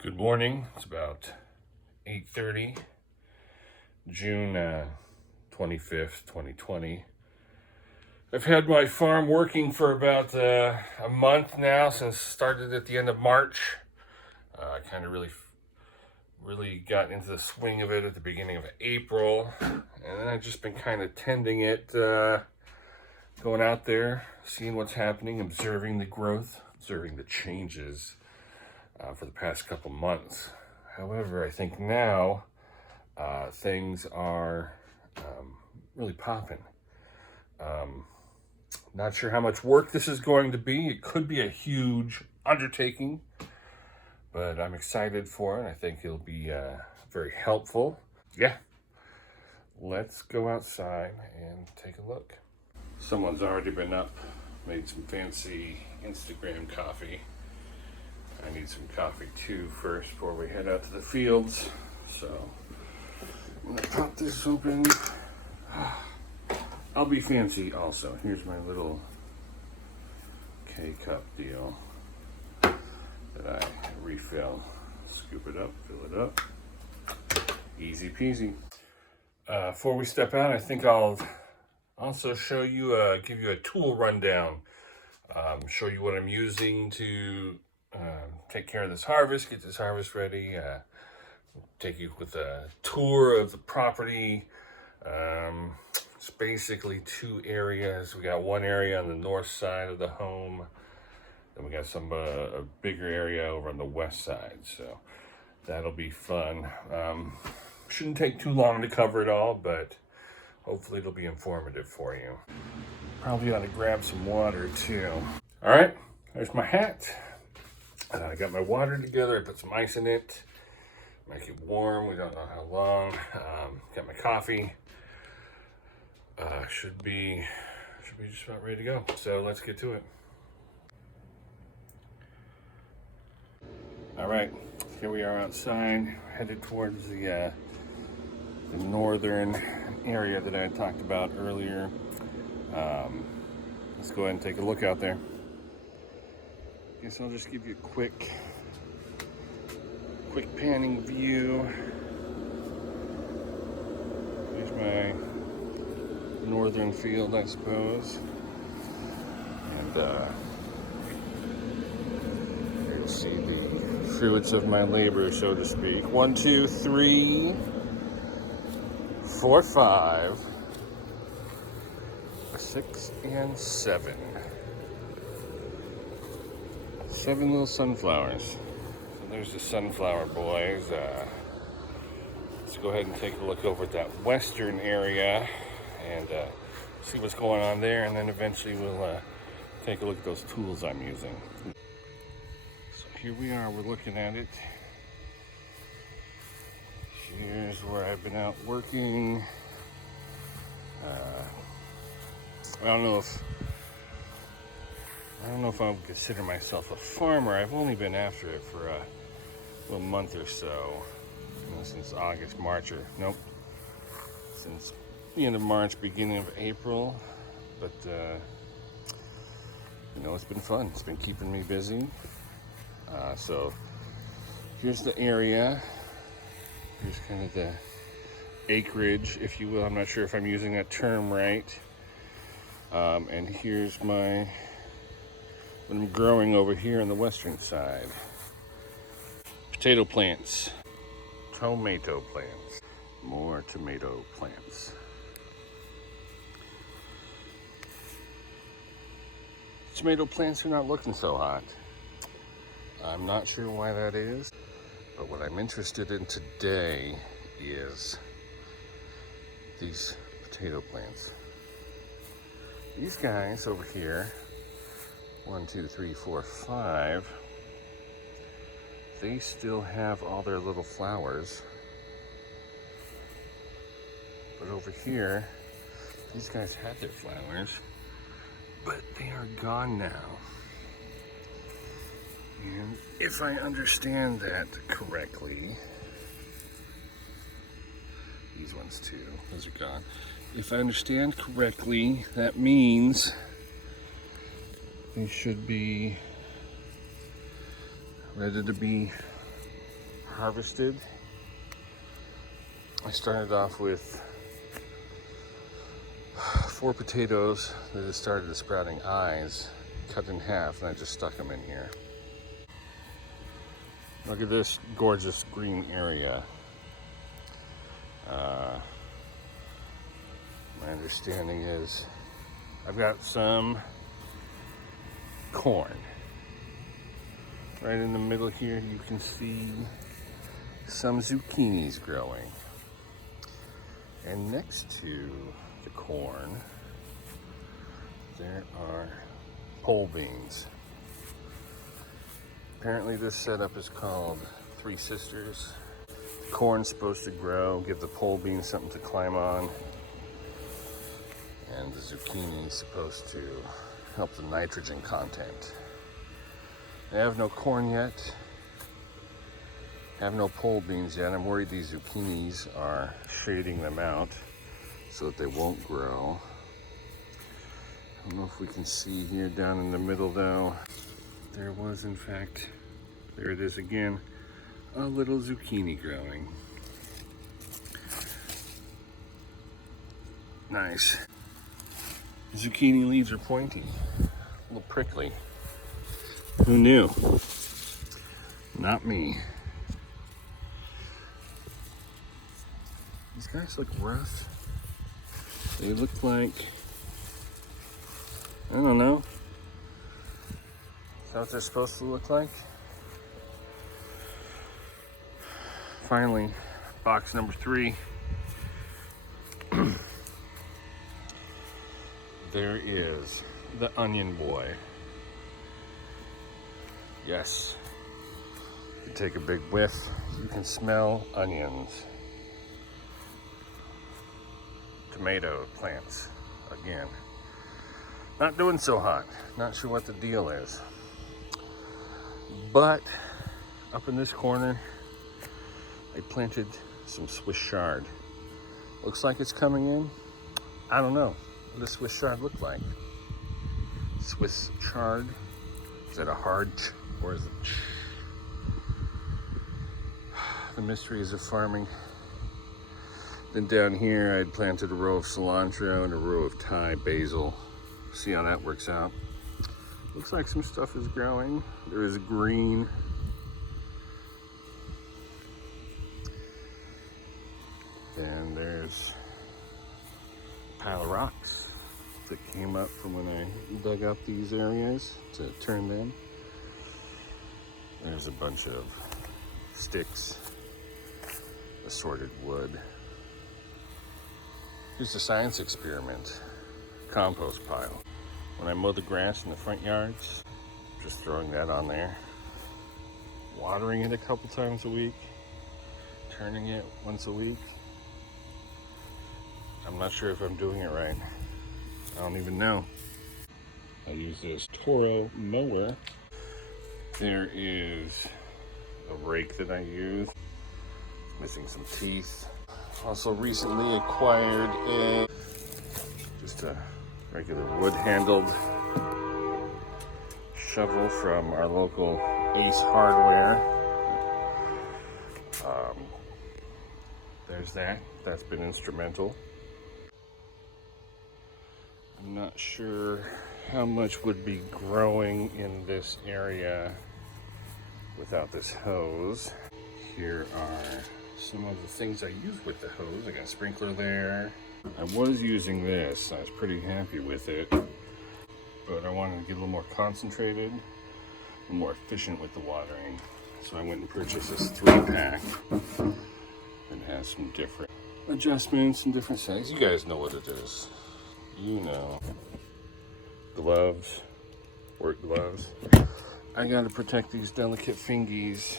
Good morning. It's about 8:30, June 25th, 2020. I've had my farm working for about a month now, since it started at the end of March. I kind of really got into the swing of it at the beginning of April, and then I've just been kind of tending it, going out there, seeing what's happening, observing the growth, observing the changes for the past couple months. However, I think now things are really popping. Not sure how much work this is going to be. It could be a huge undertaking, but I'm excited for it. I think it'll be very helpful. Yeah, let's go outside and take a look. Someone's already been up, made some fancy Instagram coffee. I need some coffee too first before we head out to the fields. So I'm gonna pop this open. I'll be fancy also. Here's my little K-cup deal that I refill. Scoop it up, fill it up. Easy peasy. Before we step out, I think I'll also show you, give you a tool rundown. Show you what I'm using to take care of this harvest, get this harvest ready, take you with a tour of the property. It's basically two areas. We got one area on the north side of the home, then we got some a bigger area over on the west side, so that'll be fun. Shouldn't take too long to cover it all, but hopefully it'll be informative for you. Probably ought to grab some water too. All right, there's my hat. I got my water together. I put some ice in it, make it warm. We don't know how long. Got my coffee. Should be just about ready to go. So let's get to it. All right, here we are outside, headed towards the northern area that I had talked about earlier. Let's go ahead and take a look out there. Guess I'll just give you a quick panning view. Here's my northern field, I suppose. And you'll see the fruits of my labor, so to speak. 1, 2, 3, 4, 5, 6, and 7. 7 little sunflowers. So there's the sunflower boys. Let's go ahead and take a look over at that western area and see what's going on there, and then eventually we'll take a look at those tools I'm using. So here we are, we're looking at it. Here's where I've been out working. I don't know if I would consider myself a farmer. I've only been after it for a little month or so, since August, March, or nope, since the end of March, beginning of April. But it's been fun. It's been keeping me busy. So here's the area. Here's kind of the acreage, if you will. I'm not sure if I'm using that term right. And here's what I'm growing over here on the western side. Potato plants, tomato plants, more tomato plants. Tomato plants are not looking so hot. I'm not sure why that is, but what I'm interested in today is these potato plants. These guys over here, 1, 2, 3, 4, 5, they still have all their little flowers. But over here, these guys had their flowers, but they are gone now. And if I understand that correctly, these ones too, those are gone. If I understand correctly, that means they should be ready to be harvested. I started off with 4 potatoes that had started sprouting eyes, cut in half, and I just stuck them in here. Look at this gorgeous green area. My understanding is I've got some corn. Right in the middle here, you can see some zucchinis growing. And next to the corn, there are pole beans. Apparently this setup is called Three Sisters. The corn's supposed to grow, give the pole beans something to climb on. And the zucchini is supposed to help the nitrogen content. I have no corn yet. I have no pole beans yet. I'm worried these zucchinis are shading them out so that they won't grow. I don't know if we can see here down in the middle though. There was, in fact, there it is again, a little zucchini growing. Nice. Zucchini leaves are pointy, a little prickly. Who knew? Not me. These guys look rough. They look like, I don't know. Is that what they're supposed to look like? Finally, box number 3. There is the onion boy. Yes. You take a big whiff, you can smell onions. Tomato plants, again. Not doing so hot. Not sure what the deal is. But up in this corner, I planted some Swiss chard. Looks like it's coming in. I don't know. What does Swiss chard look like? Swiss chard? Is that a hard ch or is it ch? The mysteries of farming. Then down here I'd planted a row of cilantro and a row of Thai basil. See how that works out. Looks like some stuff is growing. There is green. Then there's a pile of rocks that came up from when I dug up these areas to turn them. There's a bunch of sticks, assorted wood. Here's a science experiment, compost pile. When I mow the grass in the front yards, just throwing that on there, watering it a couple times a week, turning it once a week. I'm not sure if I'm doing it right. I don't even know. I use this Toro mower. There is a rake that I use. It's missing some teeth. Also recently acquired just a regular wood-handled shovel from our local Ace Hardware. There's that. That's been instrumental. I'm not sure how much would be growing in this area without this hose. Here are some of the things I use with the hose. I got a sprinkler there. I was using this. I was pretty happy with it, but I wanted to get a little more concentrated and more efficient with the watering. So I went and purchased this 3-pack and has some different adjustments and different settings. You guys know what it is. You know. Gloves, work gloves. I gotta protect these delicate fingies